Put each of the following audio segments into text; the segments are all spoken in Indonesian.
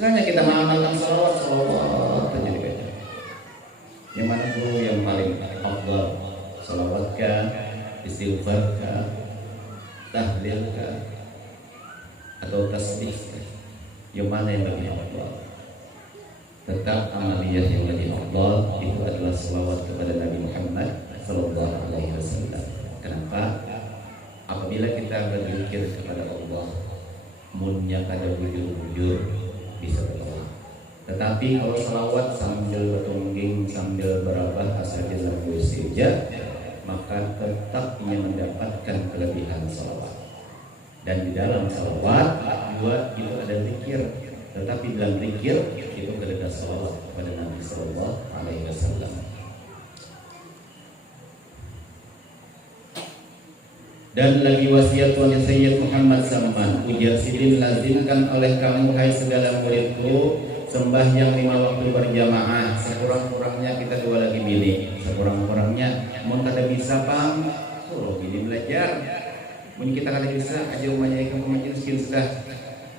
Misalnya kita mengamalkan salawat aja dibaca. Yang mana guru yang paling afdal? Salawatkah, istighfarkah, tahlilkah, atau tasbihkah? Yang mana yang lebih afdal? Tetap amaliyah yang lebih afdal itu adalah salawat kepada Nabi Muhammad sallallahu alaihi wasallam. Kenapa? Apabila kita berzikir kepada Allah, munnya kada bujur-bujur bisa berdoa. Tetapi kalau salawat sambil bertungging, sambil berabah saja lagu saja, maka tetap ia mendapatkan kelebihan salawat. Dan di dalam salawat juga itu ada zikir. Tetapi dalam zikir itu ada salawat kepada Nabi sallallahu alaihi wasallam. Dan lagi wasiat wali Sayyid Muhammad Salman, ujar sidin lazimkan oleh kamu hai segala muridku sembahyang 5 waktu berjamaah. Sekurang-kurangnya kita 2 lagi bini, sekurang-kurangnya mau kada bisa paham suruh bini belajar. Mungkin kita kada bisa aja umumnya kamu majelis sudah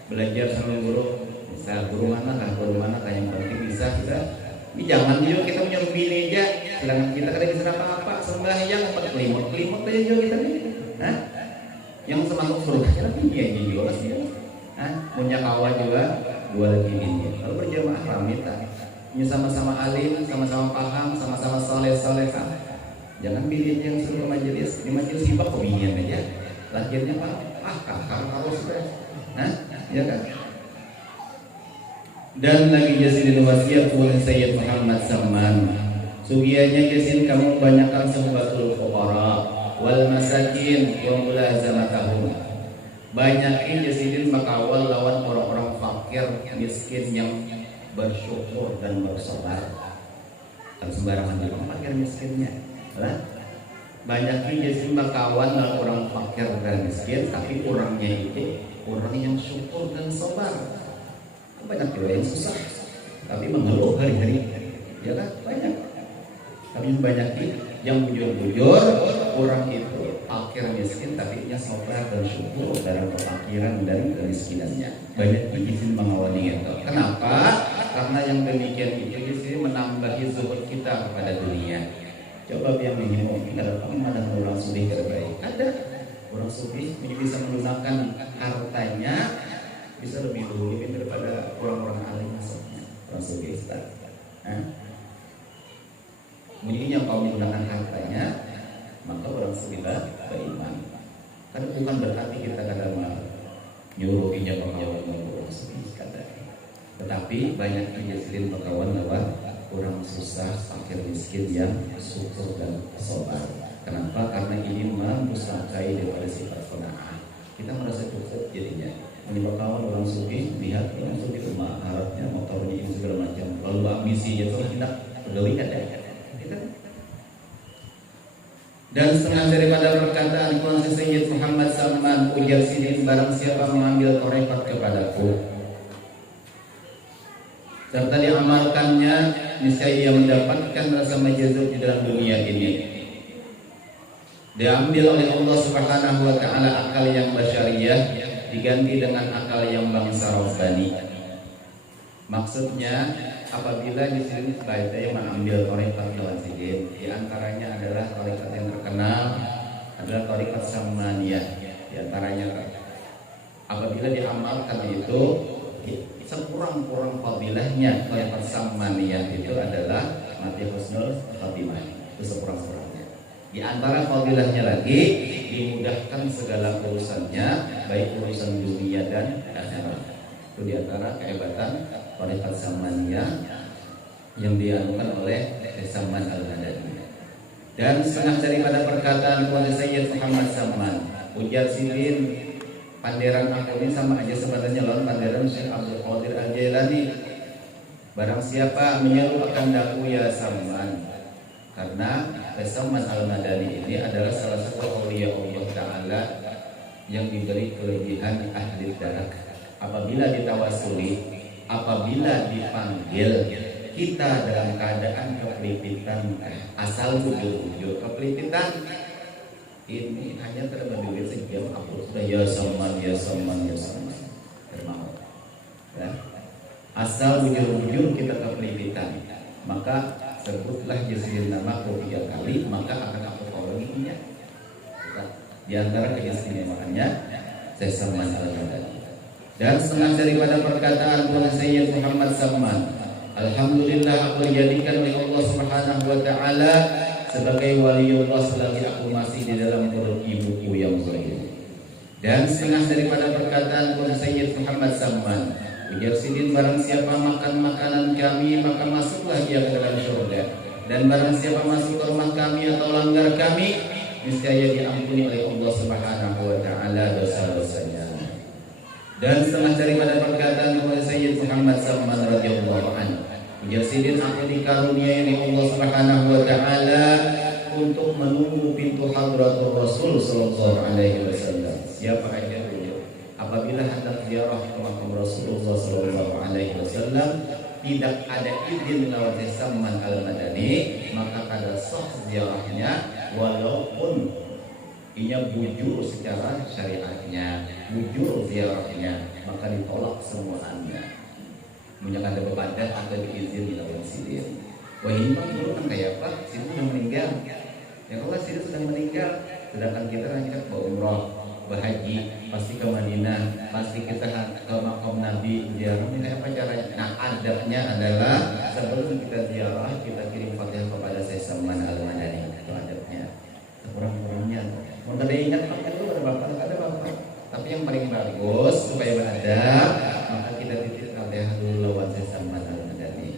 belajar sama guru. Bisa guru mana kah yang penting bisa kita. Ini jangan juga kita menyuruh bini aja, sedangkan kita kada bisa apa-apa. Sembahyang 4 kelimut aja juga kita nih. Hah? Yang termasuk surga tapi dia juga sih. Punya kawan juga 2 lagi ini. Kalau berjamaah rame tak. Ini sama-sama alim, sama-sama paham, sama-sama soleh-solehah. Jangan pilih yang suruh majelis, di majelis hibah komian aja. Lahirnya kakak harus sudah. Ya kan? Dan lagi jasidin wasiat oleh Sayyid Muhammad Salman. Sugianya jasin kamu banyakkan suhbatul fuqara wal masakin wa mulazamatahum. Banyakin jasidin makawal lawan orang-orang fakir miskin yang bersyukur dan bersabar. Kan sembarangan juga fakir miskinnya. Banyakin jasidin makawan lawan orang fakir dan miskin, tapi orangnya itu orang yang syukur dan sabar. Banyak juga yang susah tapi mengeluh hari-hari, ya kan? Banyak. Tapi banyak yang bujur-bujur, orang itu fakir miskin tapi dia sabar dan syukur dalam kefakiran dan kemiskinannya. Banyak izin mengawali itu. Kenapa? Karena yang demikian itu justru menambahi zuhud kita kepada dunia. Coba yang minimum kita dapat mana orang sufi terbaik? Ada orang sufi bisa menggunakan hartanya bisa lebih dulu daripada orang-orang alim maksudnya orang sufi Ustaz. Mungkin kalau menggunakan hartanya maka orang sudah beriman. Kan bukan berarti kita kadang nyuruh pinjam kawan orang sufi kadang. Tetapi banyak penjelasan kawan lawan orang susah, fakir miskin yang syukur dan sabar. Kenapa? Karena ini memusakai daripada sifat qanaah. Kita merasa cukup jadinya. Menyebabkan orang sufi lihat orang sufi rumah harapnya motornya ini segala macam. Lalu ambisi itu tidak peduli ada. Dan setengah daripada perkataan Tuhan Sayyid Muhammad Salman ujar sidin barang siapa mengambil tarekat kepadaku serta diamalkannya niscaya ia mendapatkan rasa majazub di dalam dunia ini. Diambil oleh Allah Subhanahu wa taala akal yang basyariyah diganti dengan akal yang bangsa robbani. Maksudnya apabila di sini baita yang mengambil tarekat Jawasidin, di antaranya adalah tarekat yang terkenal adalah tarekat Samaniyah. Di antaranya apabila diamalkan itu sekurang-kurang fadilahnya tarekat Samaniyah itu adalah mati husnul khatimah. Itu sekurang-kurangnya. Di antara fadilahnya lagi dimudahkan segala urusannya baik urusan dunia dan akhirat. Itu di antara kehebatan tarekat Samaniyah yang dianukan oleh Salman Al-Madani. Dan setengah daripada perkataan Tuan Sayyid Muhammad Salman ujar sidin panderan aku ini sama aja sebenarnya lawan panderan Syekh Abdul Qadir Al-Jailani. Barang siapa menyeru akan daku ya Salman, karena Salman Al-Madani ini adalah salah satu aulia Allah Ta'ala yang diberi kelebihan ahli darak. Apabila ditawasuli, apabila dipanggil, kita dalam keadaan kepelipitan, asal bujur-bujur kepelipitan ini hanya terberdiri sejam aku sudah ya Salman ya Salman ya Salman termau ya. Asal bujur-bujur kita kepelipitan, maka sebutlah Jazidin namaku 3 kali, maka akan aku tolonginya. Di antara keistimewaannya Syekh Salman Al-Madani. Dan setengah daripada perkataan Tuan Sayyid Muhammad Salman, alhamdulillah aku dijadikan oleh Allah Subhanahu wa taala sebagai waliullah selagi aku masih di dalam perut ibuku yang zahir. Dan setengah daripada perkataan Tuan Sayyid Muhammad Salman, ujar Sidin, barang siapa makan makanan kami maka masuklah dia ke dalam surga, dan barang siapa masuk ke rumah kami atau langgar kami, niscaya diampuni oleh Allah Subhanahu wa taala dosa-dosanya. Dan setengah daripada perkataan kepada Sayyid Muhammad Salman radhiyallahu anhu, ujar Sidin, aku dikaruniai oleh Allah Subhanahu wa taala untuk menunggu pintu hadratul Rasul sallallahu alaihi wasallam. Siapa aja dulu apabila hendak ziarah ke makam Rasulullah sallallahu alaihi wasallam tidak ada izin lewat Salman Al-Madani, maka kada sah ziarahnya walaupun inya bujur secara syariatnya, bujur ziarahnya, maka ditolak semuanya. Punya ada bebadan atau diizin lewat Sidin. Wah ini bang dulu kan kayak apa? Sidin sudah meninggal. Ya kalau Sidin sudah meninggal, sedangkan kita hanya berumrah, berhaji, pasti ke Madinah, pasti kita ke makam Nabi ziarah. Ini kayak apa caranya? Nah adabnya adalah sebelum kita ziarah kita kirim Fatihah kepada Syekh Salman Al-Madani. Itu adabnya. Kurang-kurangnya. Mau ada ingat makan dulu ada bapak, ada bapak. Tapi yang paling bagus supaya beradab, maka kita titip Fatihah dulu lewat Syekh Salman Al-Madani.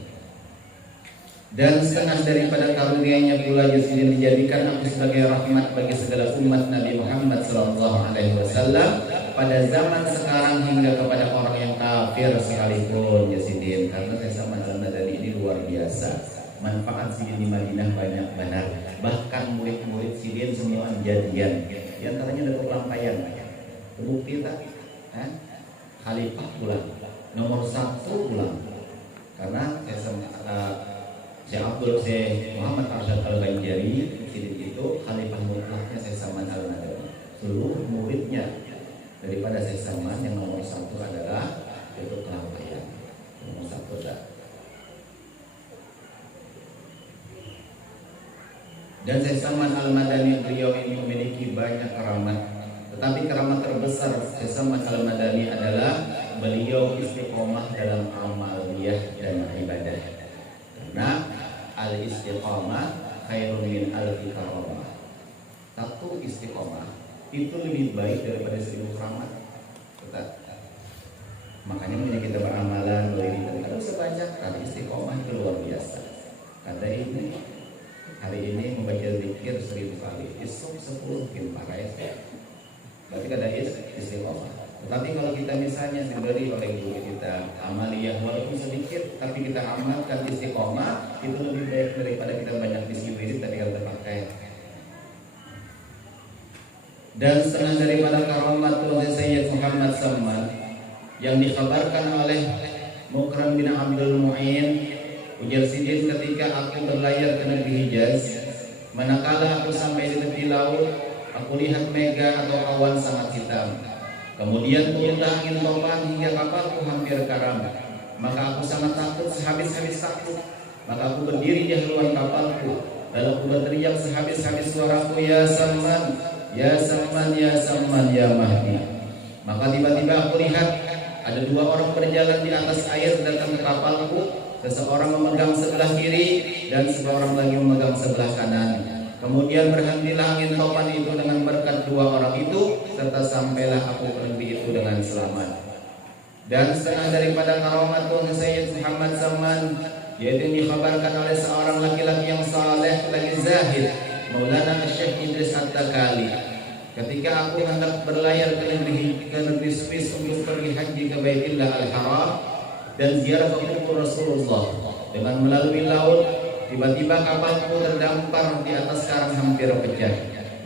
Dan setengah daripada karunia-Nya pula Yazidin dijadikan aku sebagai rahmat bagi segala umat Nabi Muhammad sallallahu alaihi wasallam pada zaman sekarang hingga kepada orang yang kafir sekalipun. Yazidin, karena Syekh Salman Al-Madani ini luar biasa. Manfaat Sidin di Madinah banyak benar. Bahkan murid-murid Sidin semua jadian. Di antaranya ada pelampaian. Terbukti tak? Khalifah pulang. Nomor 1 pulang. Karena Syekh Muhammad Arsyad Al-Banjari Sidin itu khalifah mutlaknya Syekh Salman Al-Madani. Seluruh muridnya daripada Syekh Salman yang nomor 1 adalah itu pelampaian. Nomor 1 dah. Dan Syekh Salman Al-Madani beliau ini memiliki banyak keramat. Tetapi keramat terbesar Syekh Salman Al-Madani adalah beliau istiqomah dalam amaliyah dan ibadah. Karena al-istiqomah khairun min alfi karamah. Satu istiqomah itu lebih baik daripada 1000 keramat. Makanya ketika kita beramalan harus sebanyak kali istiqomah itu luar biasa. Kata ini hari ini membaca zikir 1000 kali, esok 10 kimparai. Berarti kada istiqomah. Tetapi kalau kita misalnya diberi oleh guru kita amaliyah walaupun sedikit, tapi kita amalkan istiqomah, itu lebih baik daripada kita banyak isi wirid tapi kalau terpakai. Dan setengah daripada karamat Tuhan Sayyid Muhammad Salman yang dikabarkan oleh Mukram bin Abdul Mu'in, ujar Sidin, ketika aku berlayar ke negeri Hijaz, manakala aku sampai di tepi laut, aku lihat mega atau awan sangat hitam. Kemudian turunlah angin topan hingga kapalku hampir karam. Maka aku sangat takut, sehabis-habis takut. Maka aku berdiri di haluan kapalku, lalu aku berteriak sehabis-habis suaraku, ya Salman, ya Salman, ya Salman, ya Mahdi. Maka tiba-tiba aku lihat ada 2 orang berjalan di atas air datang ke kapalku. Seseorang memegang sebelah kiri dan seseorang lagi memegang sebelah kanan. Kemudian berhentilah angin topan itu dengan berkat 2 orang itu, serta sampailah aku ke negeri itu dengan selamat. Dan setengah daripada karamat Tuhan Sayyid Muhammad Salman, yaitu yang dikabarkan oleh seorang laki-laki yang saleh lagi zahid, Maulana Syekh Idris At-Takali. Ketika aku hendak berlayar ke negeri Swiss untuk pergi haji ke Baitullah Al-Haram dan ziarah ke kubur Rasulullah dengan melalui laut, tiba-tiba kapalku terdampar di atas karang hampir pecah.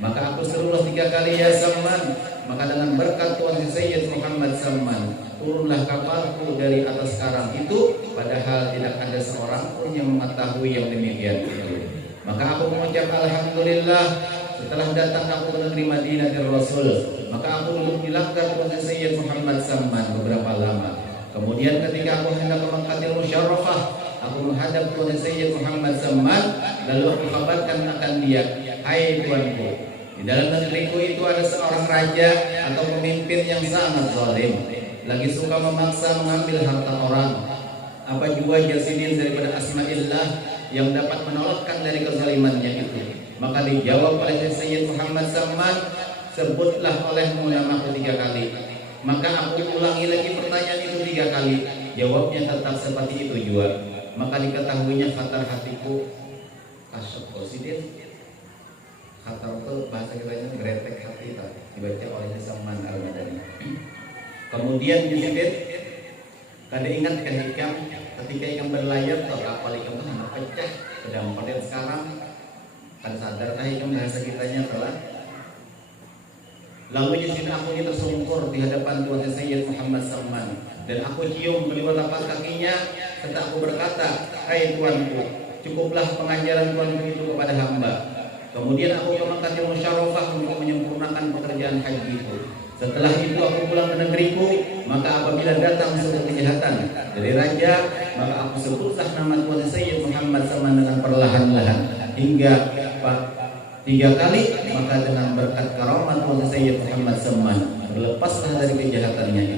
Maka aku serulah 3 kali, ya Salman. Maka dengan berkat Tuhan Sayyid Muhammad Salman, turunlah kapalku dari atas karang itu, padahal tidak ada seorang pun yang mengetahui yang demikian itu. Maka aku mengucap alhamdulillah. Setelah datang aku ke negeri Madinah Rasul, maka aku duduk di langgar Tuhan Sayyid Muhammad Salman beberapa lama. Kemudian ketika aku hendak ke Makkahil Musyarrafah, aku menghadap Tuhan Sayyid Muhammad Salman, lalu aku kabarkan akan dia, hai tuanku, di dalam negeriku itu ada seorang raja atau pemimpin yang sangat zalim, lagi suka memaksa mengambil harta orang. Apa juga jasinin daripada asma'illah yang dapat menolakkan dari kezalimannya itu. Maka dijawab oleh Sayyid Muhammad Salman, sebutlah olehmu namaku 3 kali. Maka aku ulangi lagi pertanyaan itu 3 kali. Jawabnya tetap seperti itu juga. Maka diketahuinya khatar hatiku kasyaf kosidin. Khatar itu bahasa kitanya gretek hati, dibaca oleh Salman Al-Madani. Kemudian disebut, kada ingat kan Hikam ketika Hikam berlayar atau kapal Hikam itu hendak pecah sedang pada sekarang kan sadarkah Hikam bahasa kitanya telah. Lalu di sini aku ini tersungkur di hadapan Tuhan Sayyid Muhammad Salman, dan aku cium beliau tapak kakinya serta aku berkata, hai tuanku, cukuplah pengajaran tuanku itu kepada hamba. Kemudian aku ke Makkahil Musyarrafah untuk menyempurnakan pekerjaan haji itu. Setelah itu aku pulang ke negeriku, maka apabila datang suatu kejahatan dari raja, maka aku sebutlah nama Tuhan Sayyid Muhammad Salman dengan perlahan-lahan hingga 3 kali, maka dengan berkat karamah Tuhan Sayyid Muhammad Salman berlepaslah dari kejahatannya itu.